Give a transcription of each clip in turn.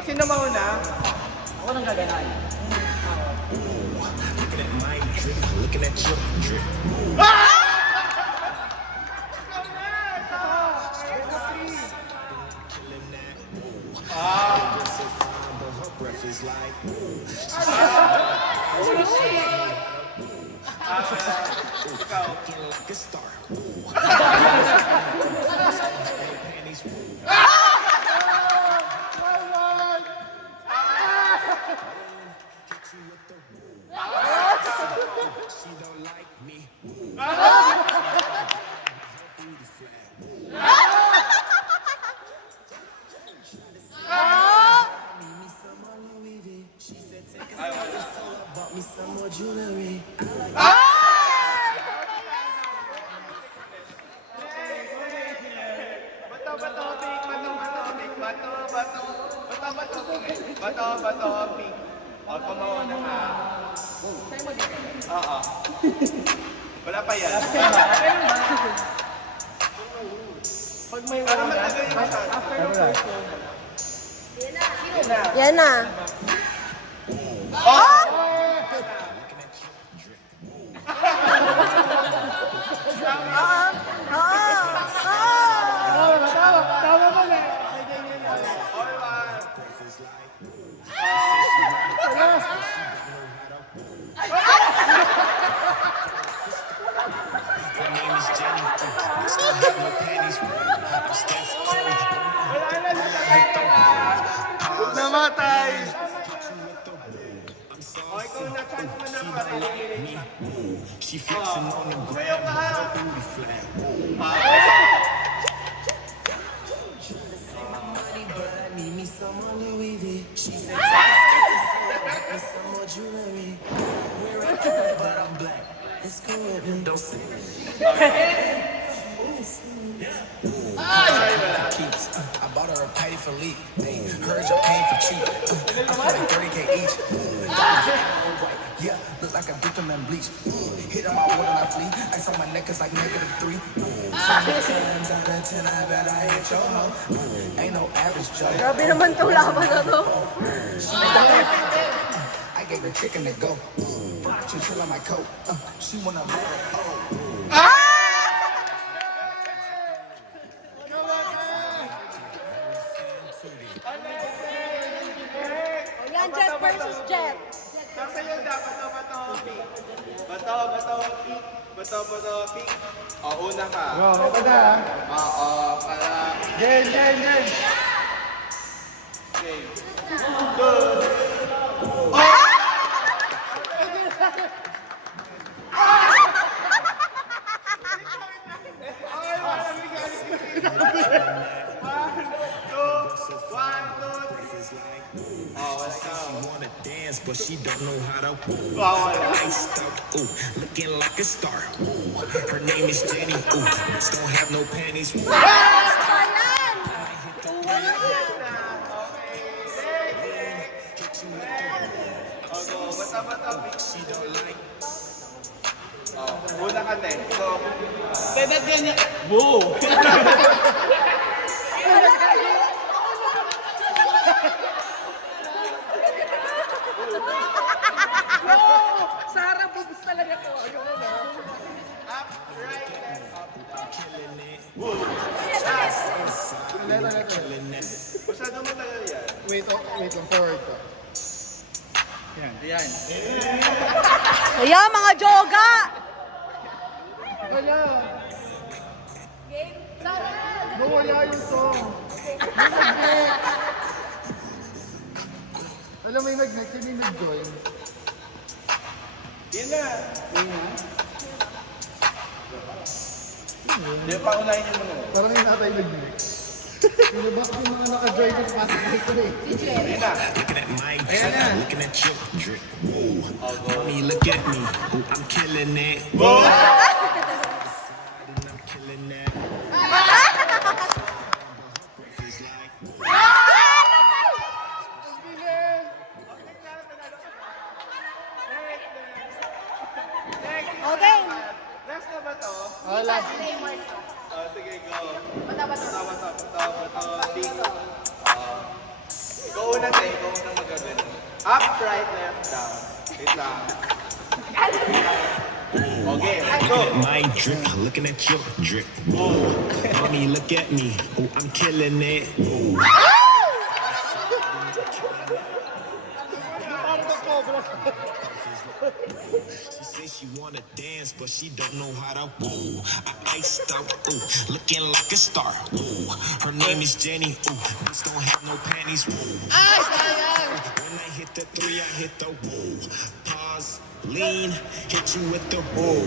Sino mauna? Ako nang gaganahan. Looking at my drip, looking at your drip. But her breath is like, looking like a star. Panties, she don't like me. Booty flat. She said take a sip, bought me some more jewelry. Bato, pink. O, kumauna ka. Oo. Wala pa yan. Pag may Para wala, matagal yung masyado. after the first one, Yan na. tama mo na. Her name is Jenny. Still have no panties. I'm Steph Curry. Namatay! I'm so O, ikaw na chance mo na pa rin. me. She flexing on the ground, booty flat. Money, but I need me some more Louis V. She said, get me some more jewelry. We're a different, but I'm black. It's good, and don't say keeps. I bought her a patty for leak. Hey, heard you paying for cheap. I spent like 30K each. Yeah, look like I dipped them in bleach. Hit on my wood and I flee. Ice on my neck is like -3. 10 times out of 10, I bet I hit your hoe. Ain't no average Joe. Grabe naman itong laban na to. I gave her chicken to go. Chill on my coat. She wanna roll. Yan, Jet versus Jet. Sa'yo na, bato, pink. Bato, pink. O, una ka. Go, ako na. Oo, para... Game. Game. Wanna dance, but she don't know how to. Wow. Iced out, ooh, looking like a star. Ooh, her name is Jenny. Ooh, bitch don't have no panties. Ooh, Bato, pink. she don't like. Una ka din. So, Pwede ganyan. Boo! Sarah, bubus talaga to. up, right, left, up. Killing it, Killing killing it. Masyado matagal yan. Wait, forward ko. Yan. Ayan, mga joga. Wala. Wala yung song. May nag-next. Alam, may nag-next. Yun yung nag-join. Yun na. Hindi, paunahin niyo muna. Parang yung natay nag-next. Pinabak yung mga naka-join sa pasok ko eh. Yun na. Looking at my drip, looking at your drip. Ooh, mommy, look at me. Ooh, I'm killing it. Ooh, I'm killing it. Okay. Last na ba to? Last. Sige, go. Bato, pink. Ikaw una tayo, ikaw una magagano. Up, right, left, down. Wait lang. Okay, let's go. Looking at my drip, looking at your drip. Whoa, mommy, look at me. Oh, I'm killing it. Whoa. She says she wanna dance, but she don't know how to. Whoa, I iced out. Ooh, looking like a star. Whoa, her name is Jenny. Ooh, bitch don't have no panties. Whoa. When I hit the three, I hit the whoa. Pause, lean, hit you with the whoa.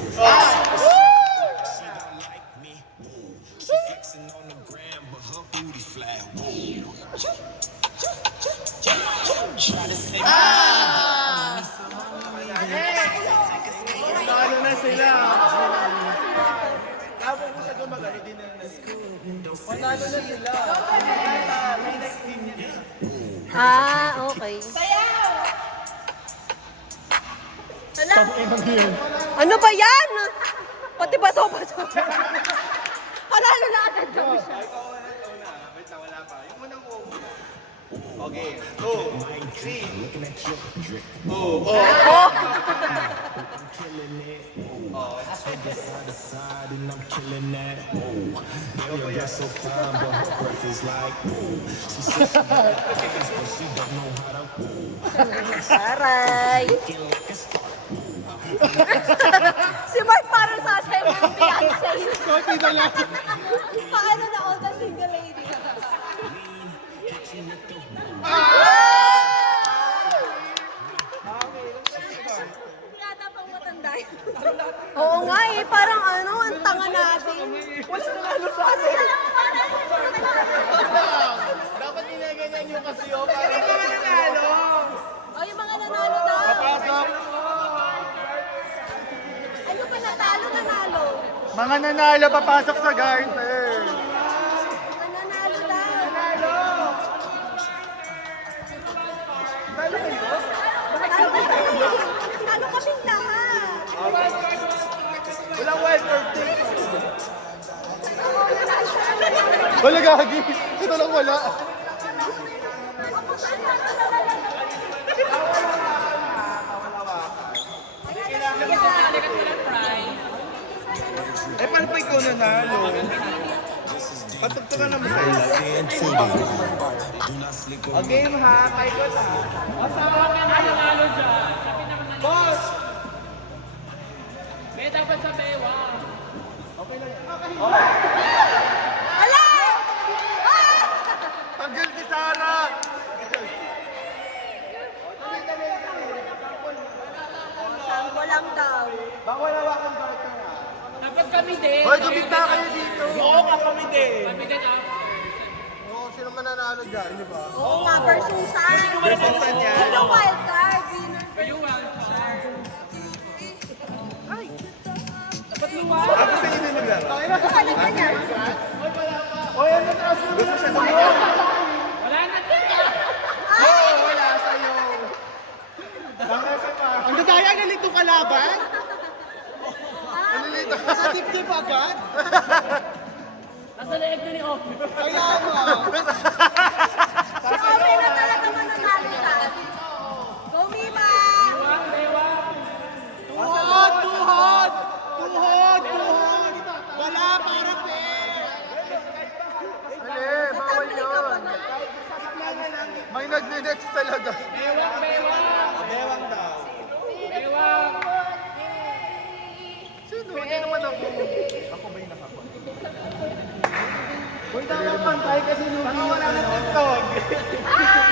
She don't like me. Whoa. She flexing on the gram, but her booty flat. Whoa. Try to say Ano na sila? Tapos kung sa gumagano, hindi na Panalo na sila. May next team niya. Ah, okay. Hala? Ano ba yan? Pati ba ito? Panalo na agad kami siya. Ikaw una. Wait lang, wala pa. Yung unang wow muna. Okay, 2, 3. looking at your drip. I'm killing it. Whoa. Take it side to side and I'm killing that. Whoa. Girl, your girl so fine, but her breath is like. Whoa. She says she got dance, but she don't know how to. Whoa. Aray. Looking like a star. Si Mark parang sasay mo yung Beyonce. Konti na lang. Paano na all the single lady? Hit you with the whoa. Yata pang matanda yun. Oo nga eh, parang ano, ang tanga natin. What's the ano sa atin? Dapat ginaganyan nyo kasi yun. Para mga nanalo. O, yung mga nanalo daw. Pasok. Ano pa nanalo? Mga nanalo papasok sa garter. Mga nanalo daw. Nanalo kaming lahat. Walang wildcard team. Wala gagi. Ito lang wala. Eh, paano pa ikaw nanalo? Patugtugan naman tayo. Do not sleep O on me. game ha, kay ko na. Asawa ka na nanalo dyan. Boss! May dapat sa bewa. Ala! Tanggal si Sarah. Sambo lang daw. Bawal hawakan garter ha. Dapat kami din. Hoy, gumita kayo dito. Oo ka kami din. Kami din Oo, sino mananalo dyan, di ba? Oo nga, Versusan. Versusan yan. Yun yung wild card. Winner. Ako sa inyo naglaro. Ano ba yan? O yan na taas mo. Gusto siya naglaro. Wala na din. Oo, wala sa'yo. Baka sa pa. Ang dadaya ng litong kalaban? Ano nito? Sa tip-tip agad? Nasa leeg na ni Oki. Kaya mo. Si Omi na talaga mananalo siya. Go, Mima! Tuhod! Tuhod! Tuhod! Tuhod! Wala para fair! Dali, bawal yun. May nagne-next talaga. Bewang daw. Sino? Hindi naman ako. Ako ba yung nakakuha? Kung tama pantay kasi nung Baka wala na tugtog.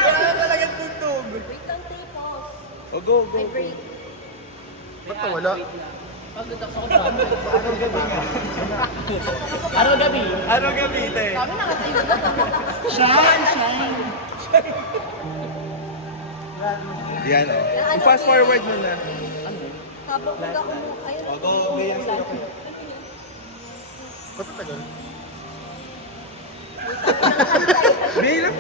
Wala na talagang tugtog. Wait lang, Tripos. O go, go. May break. Ba't wala? Araw gabi. Ano gamitin? Kami nakatayo. Yan o. I-fast forward mo na. Tapos pag ako mo, ayun. O go, ganyan sa'yo. Ba't tagal? Bilang.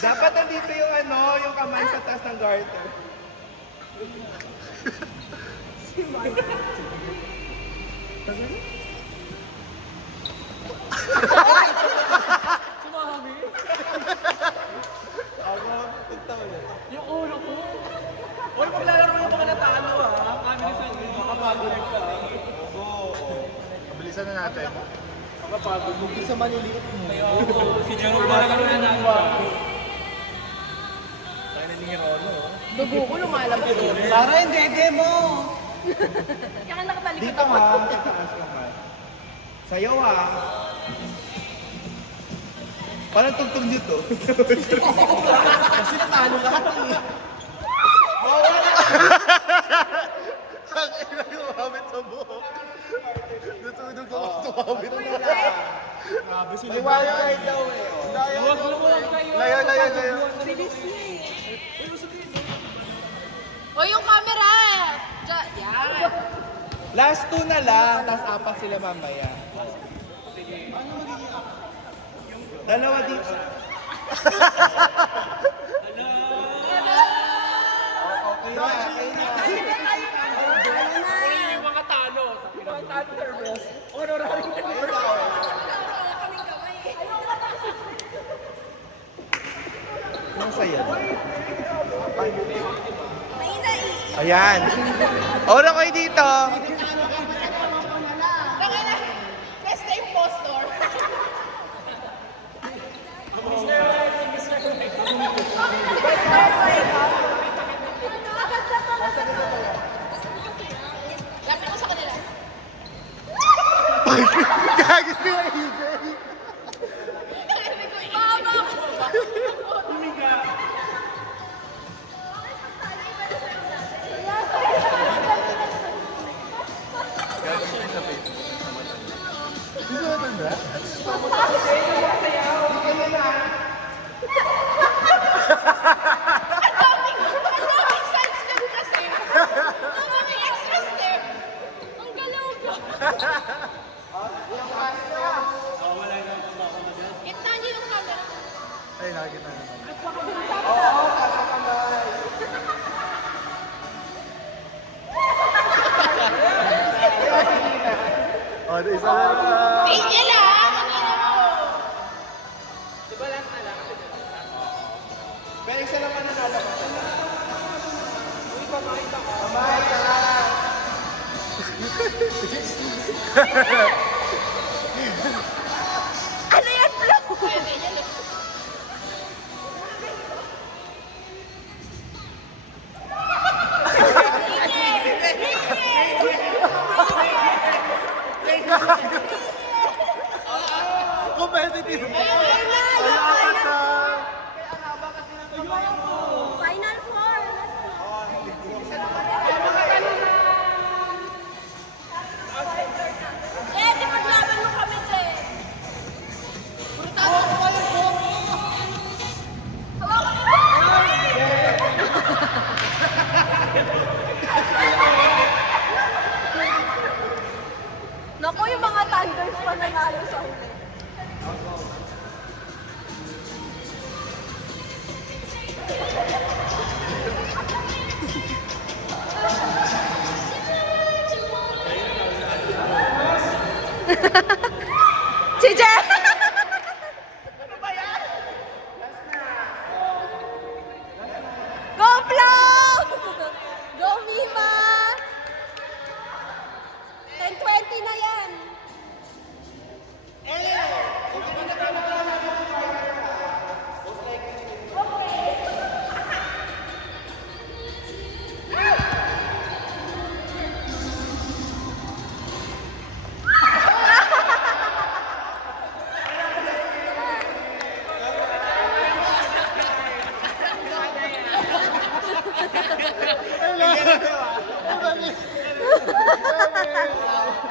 Dapat nandito yung ano, yung kamay sa taas ng garter. Sumami. Ako, tagtaw yun. Yung ulo ko. Uy, maglalaro yung mga natalo ah. Family friendly. Makapagod ka. Bilisan na natin. Makapagod. Huwag sa maliliit mo. Si Jerome malaro na natin. Tayo na ni Rono. Dugo ko lumalabas. Lara, yung dede mo. Kaya nakatalikod Dito ako. ha, sa taas ka ha. Sayaw ha. Parang tugtog dito. Kasi natalo lahat eh. Ang ina yung umamit sa buhok. Natulog ako tumamit na. Grabe sila. May wifi daw eh. Layo, layo, layo. O yung camera! Yan. Last two na lang, tapos apat sila mamaya. Dalawa dito. Okay na, okay na. Yung mga talo. Mga thunderbirds. Honorary. Ang saya. Mahina eh. Ayan. Ora kayo dito. Best na impostor. Lapit mo sa kanila. Gagis ko yung AJ. Sino ba tanda? Ang sides ka kasi. Ang extra step. Ang galaw ko. Gitna niyo yung camera. Ay, nakakita naman. Oh, isa na lang. Tingnan lang. Pero isa lang ang nanalo. Ano yan, bro? Pwede yan eh. Competitive. Final four. Eh, di maglaban mo kami, Che. Brutalo. Naku, yung mga Thunders pa nanalo sa huli. Si Jeff! Ano ba yan? Go, Flo! Go, Mima! 10-20 na yan.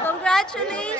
Congratulations!